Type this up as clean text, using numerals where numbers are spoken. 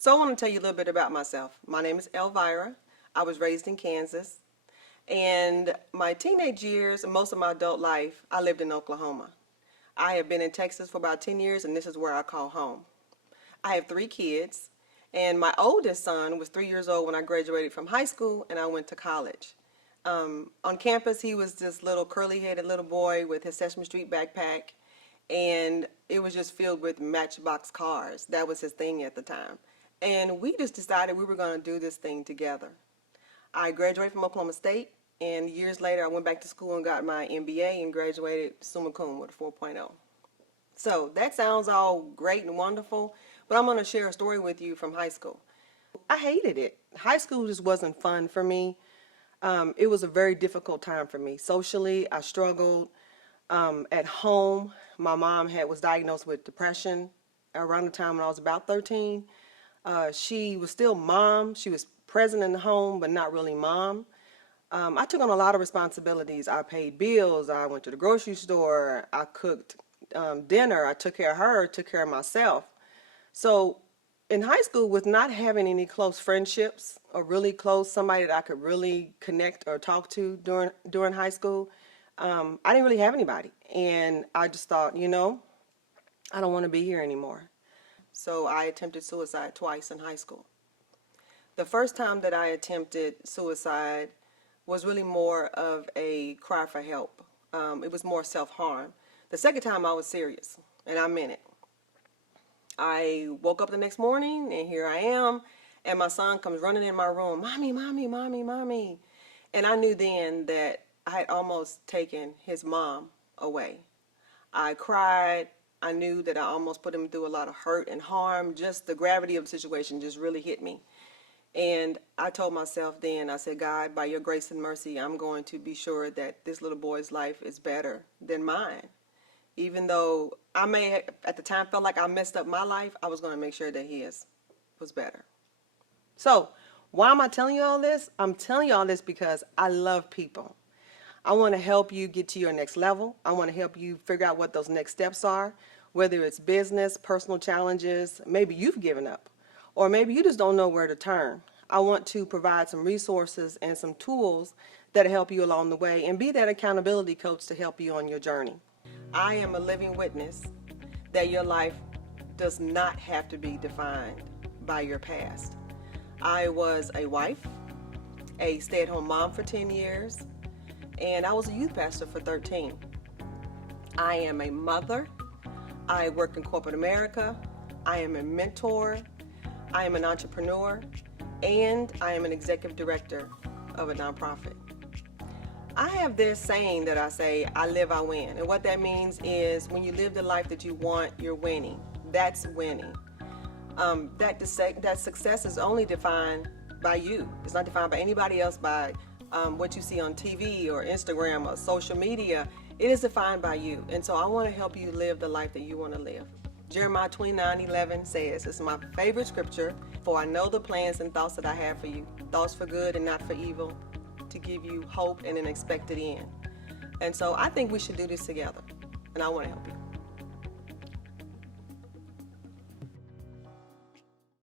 So I want to tell you a little bit about myself. My name is Elvira. I was raised in Kansas. And my teenage years and most of my adult life, I lived in Oklahoma. I have been in Texas for about 10 years, and this is where I call home. I have 3 kids, and my oldest son was 3 years old when I graduated from high school and I went to college. On campus, he was this little curly-headed little boy with his Sesame Street backpack, and it was just filled with Matchbox cars. That was his thing at the time. And we just decided we were going to do this thing together. I graduated from Oklahoma State, and years later I went back to school and got my MBA and graduated summa cum with a 4.0. So that sounds all great and wonderful, but I'm going to share a story with you from high school. I hated it. High school just wasn't fun for me. It was a very difficult time for me. Socially, I struggled. At home, my mom was diagnosed with depression around the time when I was about 13. She was still mom. She was present in the home, but not really mom. I took on a lot of responsibilities. I paid bills. I went to the grocery store. I cooked dinner. I took care of her, took care of myself. So in high school, with not having any close friendships or really close, somebody that I could really connect or talk to during high school, I didn't really have anybody. And I just thought, I don't want to be here anymore. So I attempted suicide twice in high school. The first time that I attempted suicide was really more of a cry for help. It was more self-harm. The second time I was serious, and I meant it. I woke up the next morning, and here I am, and my son comes running in my room, "Mommy, mommy, mommy, mommy." And I knew then that I had almost taken his mom away. I cried. I knew that I almost put him through a lot of hurt and harm. Just the gravity of the situation just really hit me. And I told myself then, I said, "God, by your grace and mercy, I'm going to be sure that this little boy's life is better than mine." Even though I may at the time felt like I messed up my life, I was going to make sure that his was better. So why am I telling you all this? I'm telling you all this because I love people. I want to help you get to your next level. I want to help you figure out what those next steps are, whether it's business, personal challenges, maybe you've given up, or maybe you just don't know where to turn. I want to provide some resources and some tools that help you along the way and be that accountability coach to help you on your journey. I am a living witness that your life does not have to be defined by your past. I was a wife, a stay-at-home mom for 10 years, and I was a youth pastor for 13. I am a mother. I work in corporate America. I am a mentor. I am an entrepreneur, and I am an executive director of a nonprofit. I have this saying that I say, "I live, I win." And what that means is when you live the life that you want, you're winning. That's winning. That success is only defined by you. It's not defined by anybody else, by what you see on TV or Instagram or social media. It is defined by you. And so I want to help you live the life that you want to live. Jeremiah 29:11 says, it's my favorite scripture, "For I know the plans and thoughts that I have for you, thoughts for good and not for evil, to give you hope and an expected end." And so I think we should do this together, and I want to help you.